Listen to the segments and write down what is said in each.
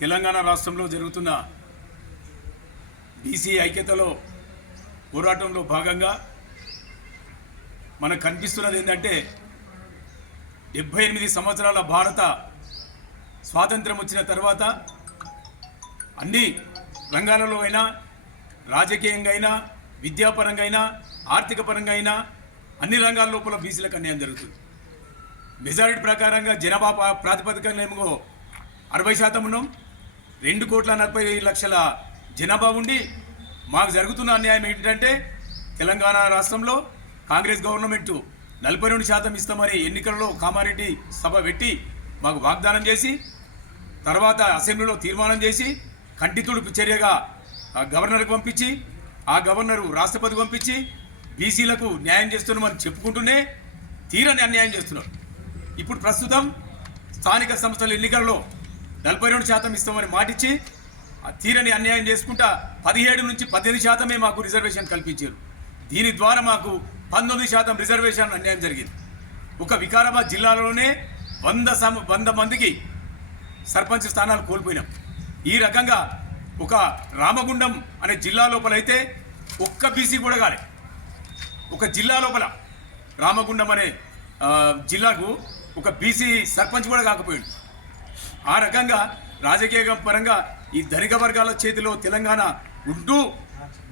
తెలంగాణ రాష్ట్రంలో జరుగుతున్న బీసీ ఐక్యతలో పోరాటంలో భాగంగా మనకు కనిపిస్తున్నది ఏంటంటే 78 సంవత్సరాల భారత స్వాతంత్రం వచ్చిన తర్వాత అన్ని రంగాలలో అయినా రాజకీయంగా అయినా విద్యాపరంగా అయినా ఆర్థిక పరంగా అయినా అన్ని రంగాల లోపల బీసీలకు అన్యాయం జరుగుతుంది. మెజారిటీ ప్రకారంగా జనాభా ప్రాతిపదికనేమో 60% ఉన్నాం. 2,40,00,000 జనాభా ఉండి మాకు జరుగుతున్న అన్యాయం ఏంటంటే తెలంగాణ రాష్ట్రంలో కాంగ్రెస్ గవర్నమెంట్ 42% ఇస్తామని ఎన్నికల్లో కామారెడ్డి సభ పెట్టి మాకు వాగ్దానం చేసి తర్వాత అసెంబ్లీలో తీర్మానం చేసి కంటితుడుపు చర్యగా గవర్నర్కి పంపించి ఆ గవర్నరు రాష్ట్రపతికి పంపించి బీసీలకు న్యాయం చేస్తున్నామని చెప్పుకుంటూనే తీరని అన్యాయం చేస్తున్నారు. ఇప్పుడు ప్రస్తుతం స్థానిక సంస్థల ఎన్నికల్లో 42% ఇస్తామని మాటిచ్చి తీరని అన్యాయం చేసుకుంటా 17 నుంచి 18% మాకు రిజర్వేషన్ కల్పించారు. దీని ద్వారా మాకు 19% రిజర్వేషన్ అన్యాయం జరిగింది. ఒక వికారాబాద్ జిల్లాలోనే 100 మందికి సర్పంచ్ స్థానాలు కోల్పోయినాం. ఈ రకంగా ఒక రామగుండం అనే జిల్లా లోపలైతే ఒక్క బీసీ కూడా కాలే. ఒక జిల్లా లోపల రామగుండం అనే జిల్లాకు ఒక బీసీ సర్పంచ్ కూడా కాకపోయింది. ఆ రకంగా రాజకీయ పరంగా ఈ ధనిక వర్గాల చేతిలో తెలంగాణ ఉంటూ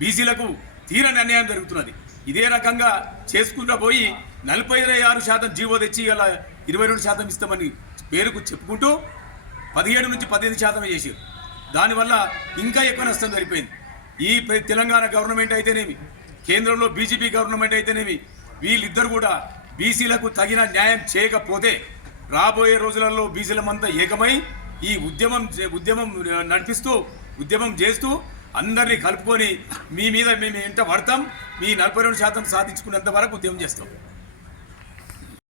బీసీలకు తీరని అన్యాయం జరుగుతున్నది. ఇదే రకంగా చేసుకుంటూ పోయి 46% జీవో తెచ్చి ఇలా 22% ఇస్తామని పేరుకు చెప్పుకుంటూ 17 నుంచి 18% చేశారు. దానివల్ల ఇంకా ఎక్కువ నష్టం జరిపోయింది. ఈ తెలంగాణ గవర్నమెంట్ అయితేనేమి కేంద్రంలో బీజేపీ గవర్నమెంట్ అయితేనేమి వీళ్ళిద్దరు కూడా బీసీలకు తగిన న్యాయం చేయకపోతే రాబోయే రోజులలో బీసీలమంతా ఏకమై ఈ ఉద్యమం నడిపిస్తూ ఉద్యమం చేస్తూ అందరినీ కలుపుకొని మీ మీద మేము ఎంట పడతాం, మీ 42% సాధించుకున్నంత వరకు ఉద్యమం చేస్తాం.